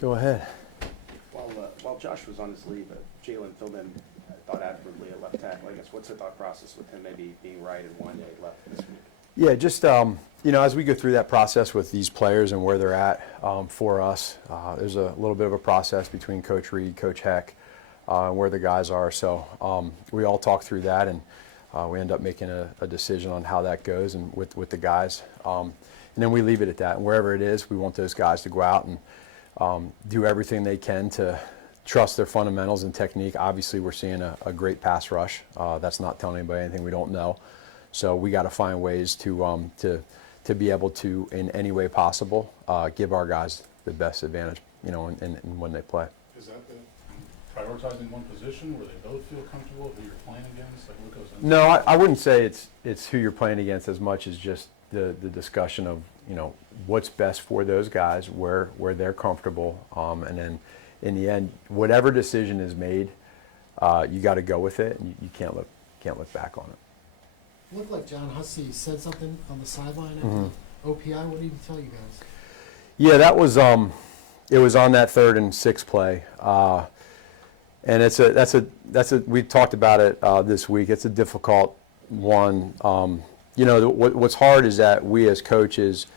Go ahead. While Josh was on his leave, Jalen filled in, I thought, admirably at left tackle. I guess what's the thought process with him maybe being right and one day left this week? Yeah, just as we go through that process with these players and where they're at for us, there's a little bit of a process between Coach Reed, Coach Heck, where the guys are. So we all talk through that, and we end up making a decision on how that goes and with the guys. And then we leave it at that. And wherever it is, we want those guys to go out and do everything they can to trust their fundamentals and technique. Obviously, we're seeing a great pass rush. That's not telling anybody anything we don't know. So we got to find ways to be able to, in any way possible, give our guys the best advantage, in when they play. Is that prioritizing one position where they both feel comfortable who you're playing against? Like what goes into No, I wouldn't say it's who you're playing against as much as just the discussion of what's best for those guys, where they're comfortable, and then in the end, whatever decision is made, you got to go with it, and you can't look back on it. It looked like John Hussey said something on the sideline at OPI. What did he tell you guys? Yeah, that was it was on that 3rd and 6 play, and that's a we talked about it this week. It's a difficult one. What's hard is that we as coaches,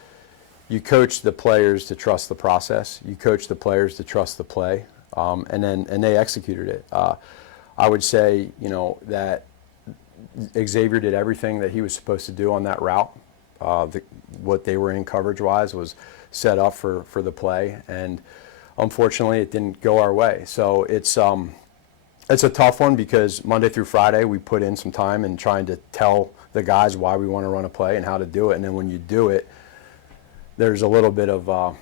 you coach the players to trust the process. You coach the players to trust the play, and they executed it. I would say that Xavier did everything that he was supposed to do on that route. What they were in coverage-wise was set up for the play, and unfortunately, it didn't go our way. So it's a tough one because Monday through Friday we put in some time in trying to tell the guys why we want to run a play and how to do it, and then when you do it, there's a little bit of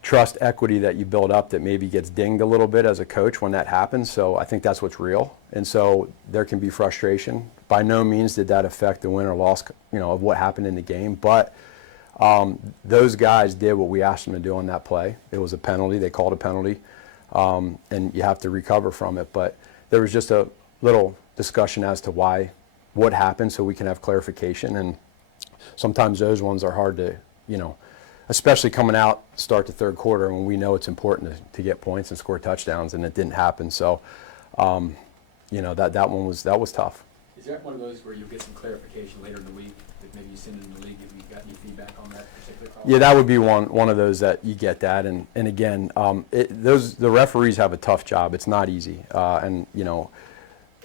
trust equity that you build up that maybe gets dinged a little bit as a coach when that happens. So I think that's what's real. And so there can be frustration. By no means did that affect the win or loss, of what happened in the game. But those guys did what we asked them to do on that play. It was a penalty. They called a penalty. And you have to recover from it. But there was just a little discussion as to what happened so we can have clarification. And sometimes those ones are hard to, especially coming out start to third quarter when we know it's important to get points and score touchdowns, and it didn't happen. So, that was tough. Is that one of those where you'll get some clarification later in the week? Like maybe you send in the league if you've got any feedback on that particular call? Yeah, that would be one of those that you get that, and again, the referees have a tough job. It's not easy,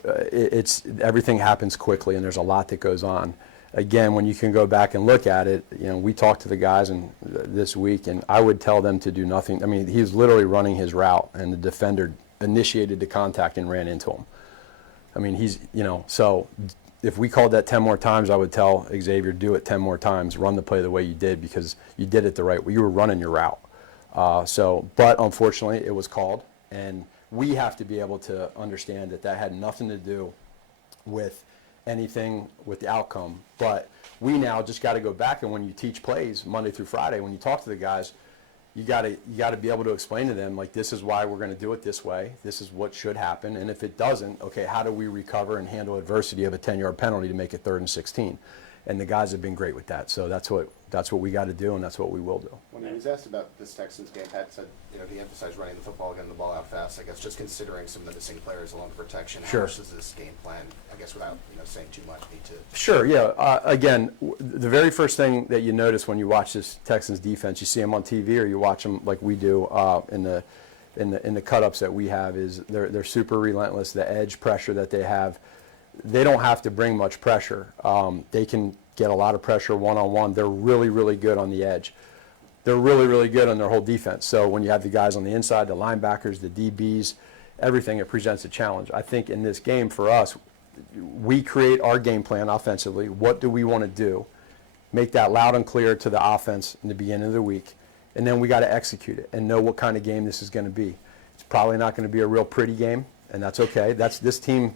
it's everything happens quickly, and there's a lot that goes on. Again, when you can go back and look at it, we talked to the guys this week, and I would tell them to do nothing. I mean, he's literally running his route, and the defender initiated the contact and ran into him. I mean, so if we called that 10 more times, I would tell Xavier, do it 10 more times, run the play the way you did, because you did it the right way. You were running your route. But unfortunately, it was called, and we have to be able to understand that had nothing to do with anything with the outcome. But we now just got to go back, and when you teach plays Monday through Friday, when you talk to the guys, you got to be able to explain to them, like, this is why we're going to do it this way. This is what should happen. And if it doesn't, okay, how do we recover and handle adversity of a 10-yard penalty to make it 3rd and 16? And the guys have been great with that. So that's what we got to do, and that's what we will do. When he was asked about this Texans game, Pat said, he emphasized running the football, getting the ball out fast. I guess just considering some of the missing players along the protection. Sure. How much does this game plan, I guess without saying too much, need to? Sure. Yeah. Again, the very first thing that you notice when you watch this Texans defense, you see them on TV or you watch them like we do in the cut-ups that we have, is they're super relentless. The edge pressure that they have, they don't have to bring much pressure. They can get a lot of pressure one-on-one. They're really, really good on the edge. They're really, really good on their whole defense. So when you have the guys on the inside, the linebackers, the DBs, everything, it presents a challenge. I think in this game for us, we create our game plan offensively. What do we want to do? Make that loud and clear to the offense in the beginning of the week. And then we got to execute it and know what kind of game this is going to be. It's probably not going to be a real pretty game, and that's okay. This team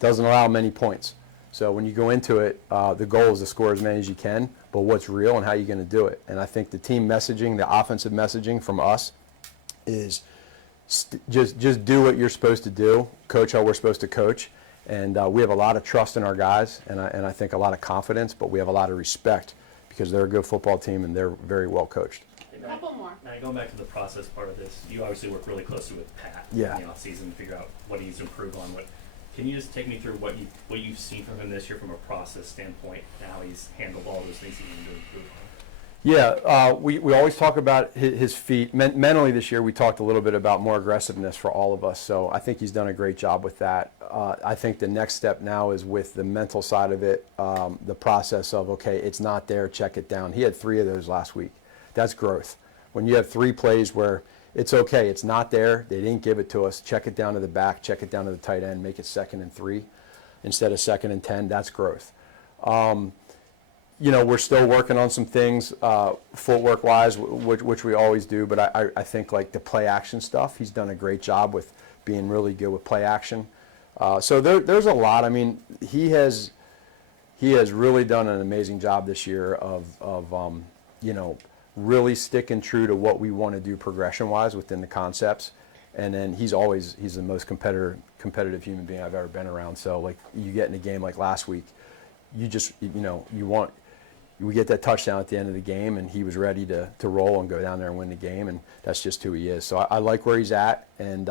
doesn't allow many points. So when you go into it, the goal is to score as many as you can, but what's real and how you're going to do it. And I think the team messaging, the offensive messaging from us is just do what you're supposed to do, coach how we're supposed to coach. And we have a lot of trust in our guys, and I think a lot of confidence, but we have a lot of respect because they're a good football team and they're very well coached. A couple more. Now, going back to the process part of this, you obviously work really closely with Pat Yeah. in the offseason to figure out what he needs to improve on. Can you just take me through what you've seen from him this year from a process standpoint and how he's handled all those things he needed to improve on? Yeah, we always talk about his feet. Mentally this year, we talked a little bit about more aggressiveness for all of us. So I think he's done a great job with that. I think the next step now is with the mental side of it, the process of, okay, it's not there, check it down. He had 3 of those last week. That's growth. When you have 3 plays where it's okay, it's not there, they didn't give it to us, check it down to the back, check it down to the tight end, make it 2nd and 3 instead of 2nd and 10, that's growth. You know, we're still working on some things footwork-wise, which we always do, but I think like the play action stuff, he's done a great job with being really good with play action. So there's a lot. I mean, he has really done an amazing job this year of you know, really sticking true to what we want to do progression-wise within the concepts. And then he's the most competitive human being I've ever been around. So like you get in a game like last week, you know, we get that touchdown at the end of the game, and he was ready to roll and go down there and win the game, and that's just who he is. So I like where he's at, and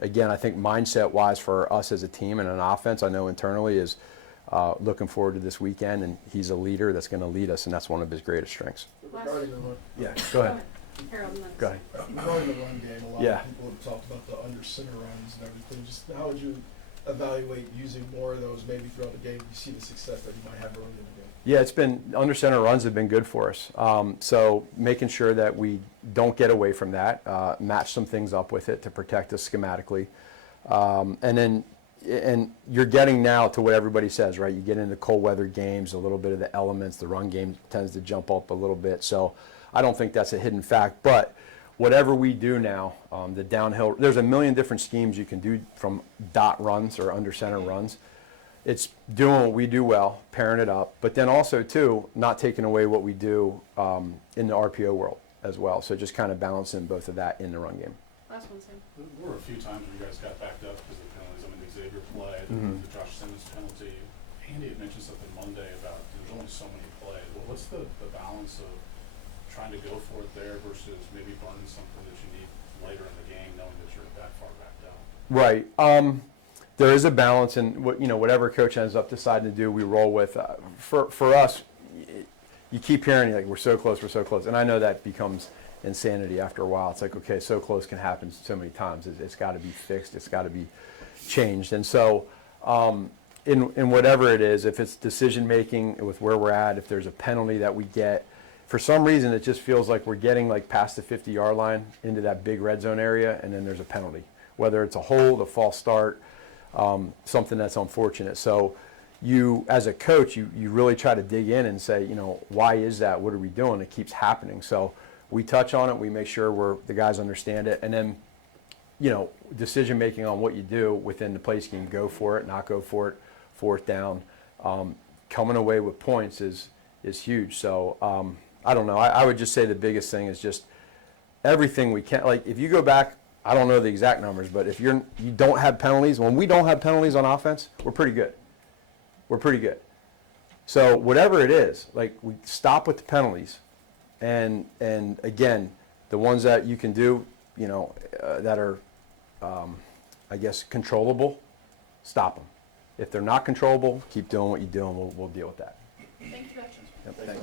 again, I think mindset-wise for us as a team and an offense, I know internally is looking forward to this weekend, and he's a leader that's going to lead us, and that's one of his greatest strengths. Regarding the run, Yeah, go ahead. Harold, and then- Go ahead. Regarding the run game, a lot Yeah. of people have talked about the under center runs and everything. Just how would you evaluate using more of those maybe throughout the game? You see the success that you might have early in the game. Yeah, it's been under center runs have been good for us. So making sure that we don't get away from that, match some things up with it to protect us schematically, and you're getting now to what everybody says, right? You get into cold weather games, a little bit of the elements. The run game tends to jump up a little bit. So I don't think that's a hidden fact, but whatever we do now, the downhill, there's a million different schemes you can do from dot runs or under center runs. It's doing what we do well, pairing it up, but then also, too, not taking away what we do in the RPO world as well. So just kind of balancing both of that in the run game. Last one, Sam. There were a few times where you guys got backed up because of penalties. I mean, the Xavier play, Mhm. the Josh Simmons penalty. Andy had mentioned something Monday about there's only so many plays. What's the balance of trying to go for it there versus maybe burning something that you need later in the game, knowing that you're that far backed out? Right. There is a balance, and whatever coach ends up deciding to do, we roll with. For us, you keep hearing like we're so close, and I know that becomes insanity after a while. It's like, okay, so close can happen so many times. It's got to be fixed. It's got to be changed. And so, in whatever it is, if it's decision making with where we're at, if there's a penalty that we get, for some reason it just feels like we're getting like past the 50-yard line into that big red zone area, and then there's a penalty, whether it's a hold, a false start. Something that's unfortunate. So you, as a coach, you really try to dig in and say, why is that? What are we doing? It keeps happening. So we touch on it. We make sure the guys understand it. And then, decision making on what you do within the play scheme, go for it, not go for it, 4th down. Coming away with points is huge. So I don't know. I would just say the biggest thing is just everything we can. Like if you go back, I don't know the exact numbers, but if you don't have penalties, when we don't have penalties on offense, we're pretty good. We're pretty good. So whatever it is, like we stop with the penalties, and again, the ones that you can do, that are, I guess, controllable, stop them. If they're not controllable, keep doing what you do, and we'll deal with that. Thank you, Coach. Yep, thank you.